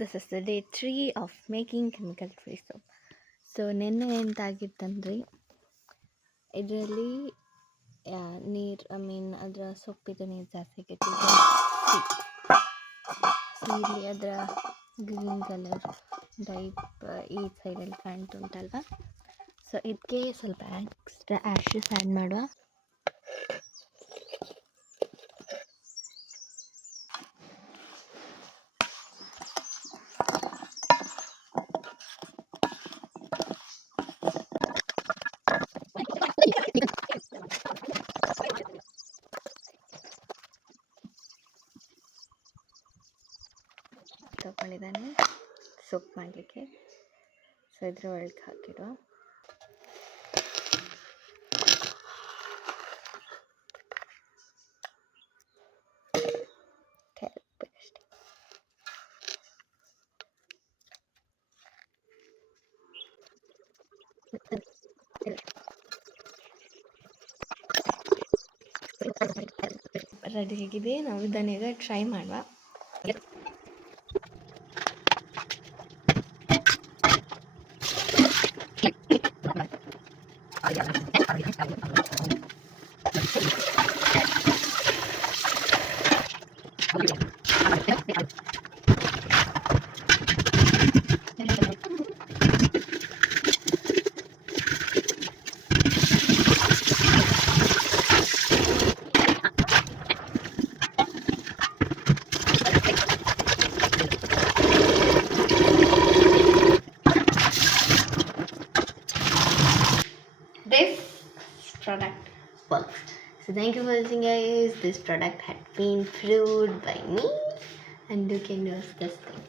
This is the day 3 of making chemical free soap. So ನಿನ್ನೆ ಎಂತಾಗಿತ್ತಂದ್ರೆ ಇದರಲ್ಲಿ ನೀರು ಅದರ ಸೊಪ್ಪಿದು ನೀರು ಜಾಸ್ತಿ ಆಗೈತಿ. ಇಲ್ಲಿ ಅದರ ಗ್ರೀನ್ ಕಲರ್ ಟೈಪ್ ಈ ಸೈಡಲ್ಲಿ ಕಾಣ್ತುಂಟಲ್ವ. ಸೊ ಇದಕ್ಕೆ ಸ್ವಲ್ಪ ಎಕ್ಸ್ಟ್ರಾ ಆ್ಯಶಸ್ ಆ್ಯಡ್ ಮಾಡುವ. ತಗೊಂಡಿದ್ದಾನೆ ಸೊಪ್ಪು ಮಾಡಲಿಕ್ಕೆ. ಸೊ ಇದ್ರ ಒಳಗೆ ಹಾಕಿಡುವ. ರೆಡಿ ಆಗಿದೆ. ನಾವು ಇದನ್ನೀಗ ಟ್ರೈ ಮಾಡುವ. This product works. So thank you for watching, guys. This product had been brewed by me and you can use this thing.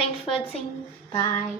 Thanks for watching. Bye.